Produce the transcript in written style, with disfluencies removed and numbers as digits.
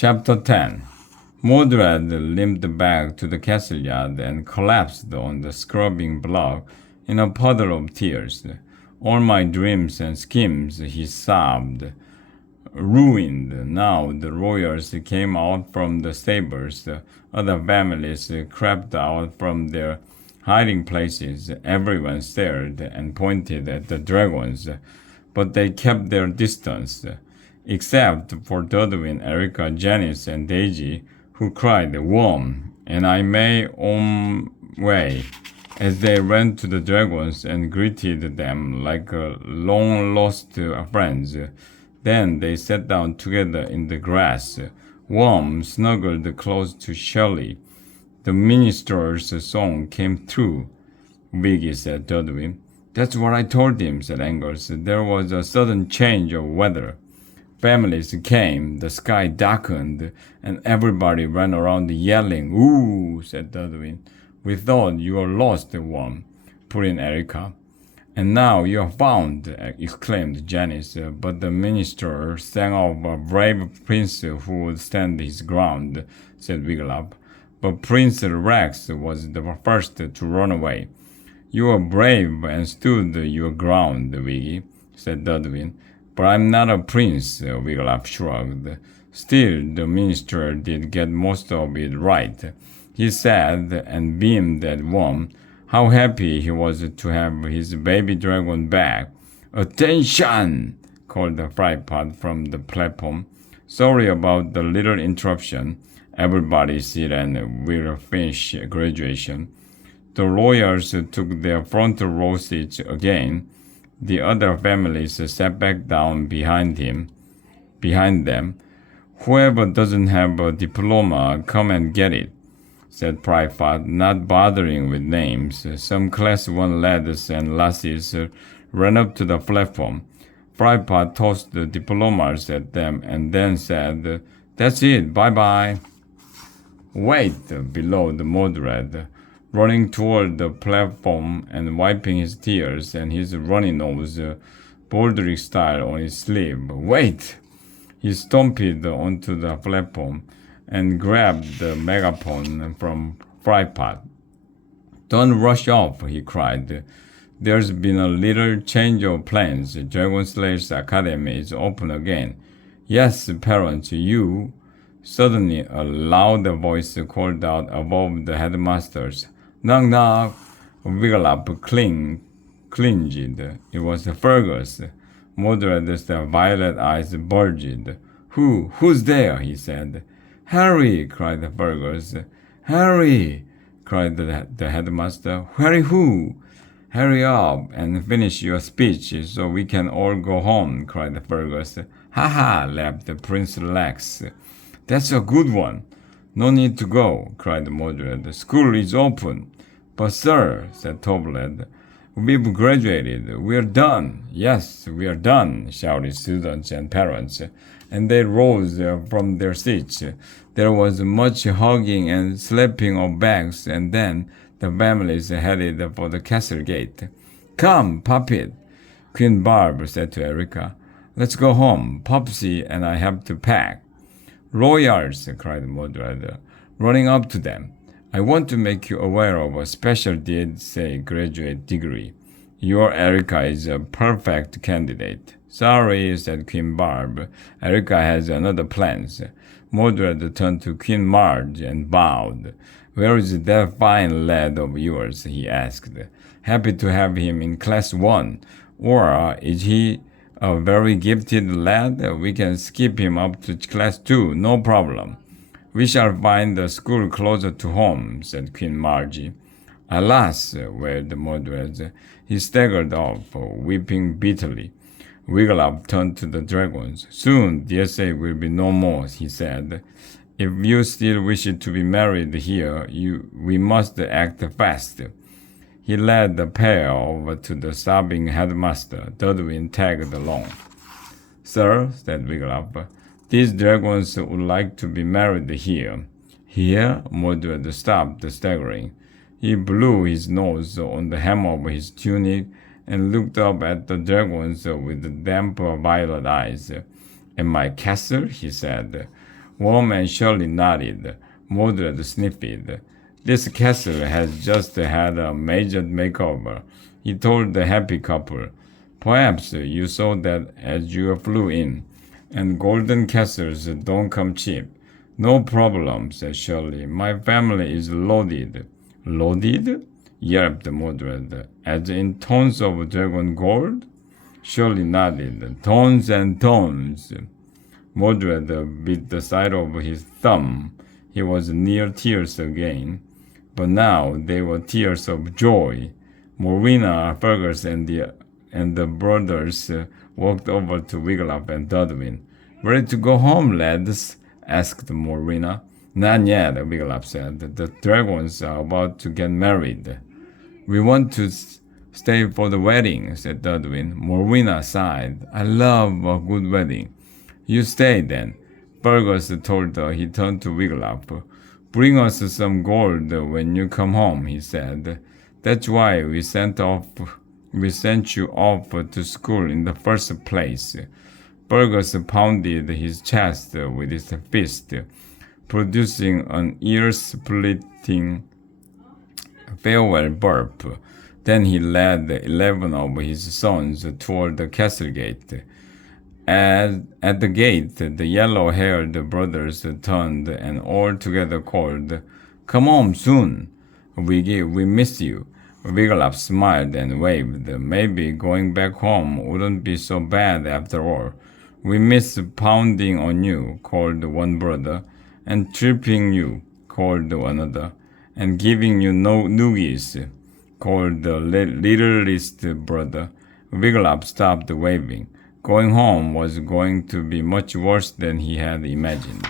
Chapter 10. Mordred limped back to the castle yard and collapsed on the scrubbing block in a puddle of tears. All my dreams and schemes, he sobbed. Ruined. Now the royals came out from the stables. Other families crept out from their hiding places. Everyone stared and pointed at the dragons, but they kept their distance, except for Dudwin, Erica, Janice, and Daisy, who cried, "Worm, and I may own way," as they ran to the dragons and greeted them like long-lost friends. Then they sat down together in the grass. Worm snuggled close to Shirley. The minister's song came through. "Wiggy," said Dudwin. "That's what I told him," said Angus. "There was a sudden change of weather. Families came, the sky darkened, and everybody ran around yelling." "Ooh," said Dudwin. "We thought you were lost, Worm," put in Erica. "And now you are found," exclaimed Janice. "But the minister sang of a brave prince who would stand his ground," said Wiglaf. "But Prince Rex was the first to run away." "You were brave and stood your ground, Wiggy," said Dudwin. "But I'm not a prince," Wiglaf shrugged. "Still, the minister did get most of it right." He said and beamed at Worm how happy he was to have his baby dragon back. "Attention!" called the Frypot from the platform. "Sorry about the little interruption. Everybody sit and we'll finish graduation." The lawyers took their front row seats again. The other families sat back down behind them. "Whoever doesn't have a diploma, come and get it," said Frypot, not bothering with names. Some Class 1 lads and lassies ran up to the platform. Frypot tossed the diplomas at them and then said, "That's it, bye-bye." "Wait," bellowed Mordred, running toward the platform and wiping his tears and his runny nose, Baldric style, on his sleeve. "Wait!" He stomped onto the platform and grabbed the megaphone from Frypot. "Don't rush off," he cried. "There's been a little change of plans. Dragonslayers Academy is open again." "Yes, parents, you..." Suddenly a loud voice called out above the headmasters. "Knock, knock!" Wiglaf cringed. It was Fergus. Mordred's violet eyes bulged. Who's there?" he said. "Harry!" cried Fergus. "Harry!" cried the headmaster. "Harry who?" "Hurry up and finish your speech so we can all go home," cried Fergus. "Ha ha!" laughed Prince Lex. "That's a good one." "No need to go," cried Mordred. "School is open." "But sir," said Toblet, "we've graduated. We're done." "Yes, we are done," shouted students and parents, and they rose from their seats. There was much hugging and slapping of bags, and then the families headed for the castle gate. "Come, Poppet," Queen Barb said to Erica. "Let's go home. Popsy and I have to pack." "Royals," cried Mordred, running up to them. "I want to make you aware of a special DSA graduate degree. Your Erica is a perfect candidate." "Sorry," said Queen Barb. "Erica has another plans." Mordred turned to Queen Marge and bowed. "Where is that fine lad of yours?" he asked. "Happy to have him in Class 1. Or is he a very gifted lad? We can skip him up to Class 2, no problem." "We shall find a school closer to home," said Queen Margie. "Alas," wailed Mordred. He staggered off, weeping bitterly. Wiglaf turned to the dragons. "Soon DSA will be no more," he said. "If you still wish to be married here, we must act fast." He led the pair over to the sobbing headmaster. Dudwin tagged along. "Sir," said Wiglaf, "these dragons would like to be married here." "Here?" Mordred stopped, staggering. He blew his nose on the hem of his tunic and looked up at the dragons with damp violet eyes. "In my castle?" he said. Worm Shirley nodded. Mordred sniffed. This castle has just had a major makeover, he told the happy couple. Perhaps you saw that as you flew in. And golden castles don't come cheap. No problem, said Shirley. My family is loaded. Loaded? Yelped Mordred. As in tons of dragon gold? Shirley nodded. Tons and tons. Mordred bit the side of his thumb. He was near tears again. But now they were tears of joy. Morwenna, Fergus, and the brothers walked over to Wiglaf and Dudwin. Ready to go home, lads? Asked Morwenna. Not yet, Wiglaf said. The dragons are about to get married. We want to stay for the wedding, said Dudwin. Morwenna sighed. I love a good wedding. You stay then. Fergus told her. He turned to Wiglaf. Bring us some gold when you come home, he said. That's why we sent you off to school in the first place. Fergus pounded his chest with his fist, producing an ear-splitting farewell burp. Then he led 11 of his sons toward the castle gate. At the gate, the yellow-haired brothers turned and all together called, Come home soon. We miss you. Wiglaf smiled and waved. Maybe going back home wouldn't be so bad after all. We miss pounding on you, called one brother, and tripping you, called another, and giving you no noogies, called the littlest brother. Wiglaf stopped waving. Going home was going to be much worse than he had imagined.